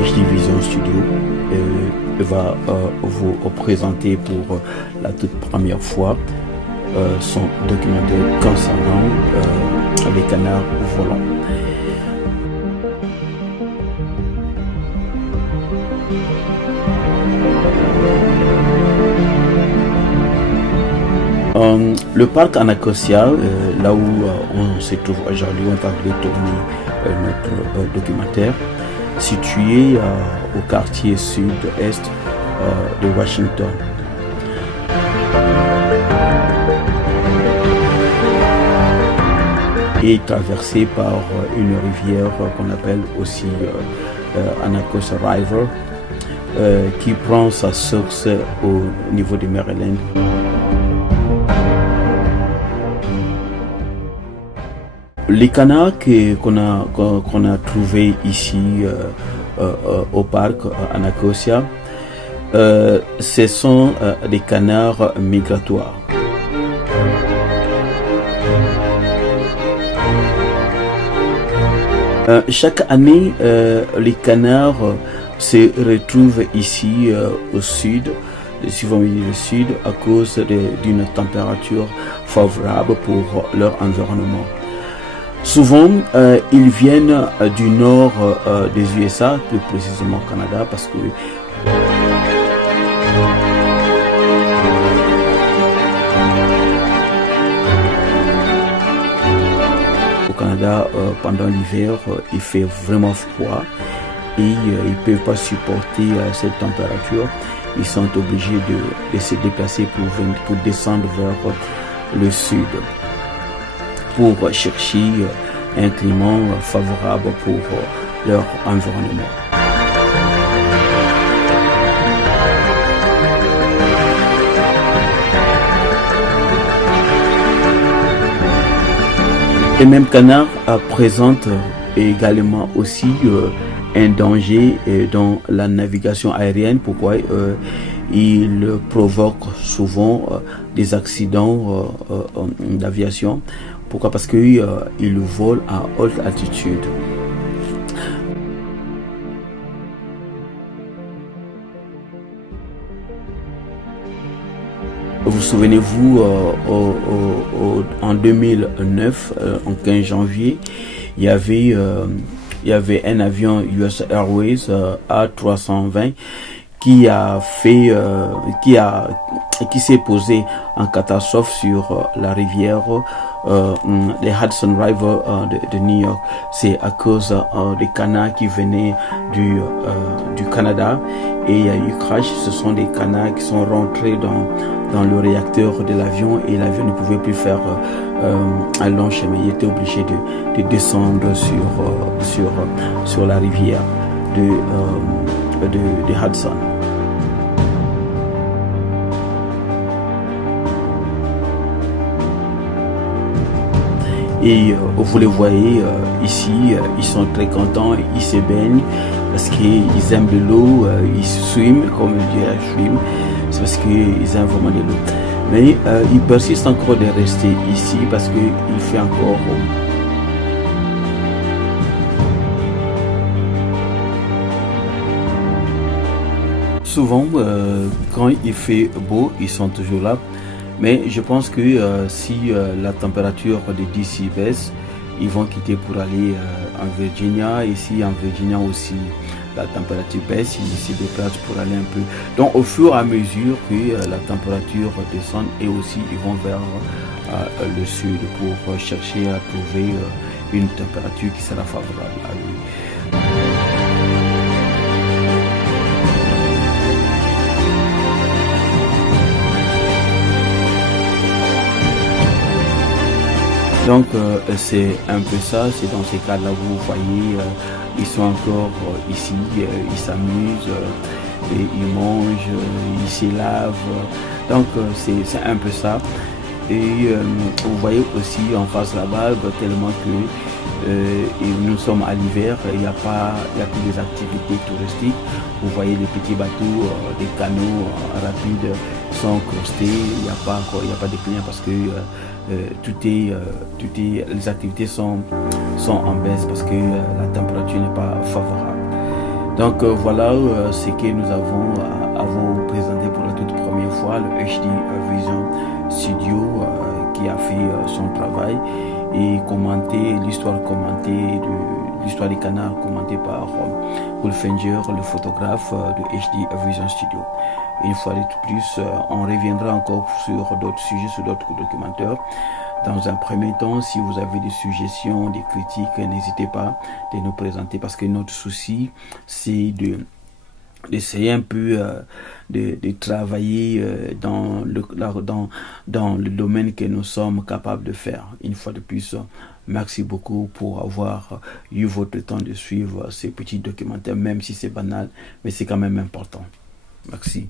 HD Vision Studio va vous présenter pour la toute première fois son documentaire concernant les canards volants. Le parc Anacostia, là où on se trouve aujourd'hui, on va aller tourner notre documentaire, situé au quartier sud-est de Washington. Et traversé par une rivière qu'on appelle aussi Anacostia River, qui prend sa source au niveau de Maryland. Les canards qu'on a trouvés ici au parc Anacostia, ce sont des canards migratoires. Chaque année, les canards se retrouvent ici au sud, souvent le sud, à cause d'une température favorable pour leur environnement. Souvent, ils viennent du nord des USA, plus précisément au Canada, parce que au Canada, pendant l'hiver, il fait vraiment froid et ils ne peuvent pas supporter cette température. Ils sont obligés de se déplacer pour descendre vers le sud, pour chercher un climat favorable pour leur environnement. Les mêmes canards présentent également aussi un danger dans la navigation aérienne. Pourquoi? Ils provoquent souvent des accidents d'aviation. Pourquoi? Parce qu'ils volent à haute altitude. Vous souvenez-vous, en 2009, en 15 janvier, il y avait un avion US Airways A320 qui s'est posé en catastrophe sur la rivière les Hudson River de New York. C'est à cause des canards qui venaient du Canada et il y a eu crash. Ce sont des canards qui sont rentrés dans le réacteur de l'avion et l'avion ne pouvait plus faire un long chemin. Il était obligé de descendre sur la rivière de Hudson. Et vous les voyez ici, ils sont très contents, ils se baignent parce qu'ils aiment de l'eau, ils swim, comme on dit swim, c'est parce qu'ils aiment vraiment de l'eau. Mais ils persistent encore de rester ici parce qu'il fait encore souvent, quand il fait beau, ils sont toujours là. Mais je pense que si la température de DC baisse, ils vont quitter pour aller en Virginia. Et si en Virginia aussi la température baisse, ils se déplacent pour aller un peu. Donc au fur et à mesure que la température descend, et aussi ils vont vers le sud pour chercher à trouver une température qui sera favorable à lui. Donc c'est un peu ça, c'est dans ces cas-là vous voyez, ils sont encore ici, ils s'amusent, et ils mangent, ils se lavent, donc c'est un peu ça. Et vous voyez aussi en face là-bas, tellement que nous sommes à l'hiver, il n'y a plus des activités touristiques. Vous voyez les petits bateaux, des canots rapides sont crustés, il n'y a pas de clients parce que les activités sont en baisse parce que la température n'est pas favorable. Voilà ce que nous avons à vous présenter pour la toute première fois, le HD Vision Studio qui a fait son travail et commenté l'histoire de l'histoire des canards commentée par Paul Fenger, le photographe de HD Vision Studio. Une fois de plus, on reviendra encore sur d'autres sujets, sur d'autres documentaires. Dans un premier temps, si vous avez des suggestions, des critiques, n'hésitez pas de nous présenter parce que notre souci, c'est d'essayer un peu de travailler dans le domaine que nous sommes capables de faire. Une fois de plus, merci beaucoup pour avoir eu votre temps de suivre ces petits documentaires, même si c'est banal, mais c'est quand même important. Merci.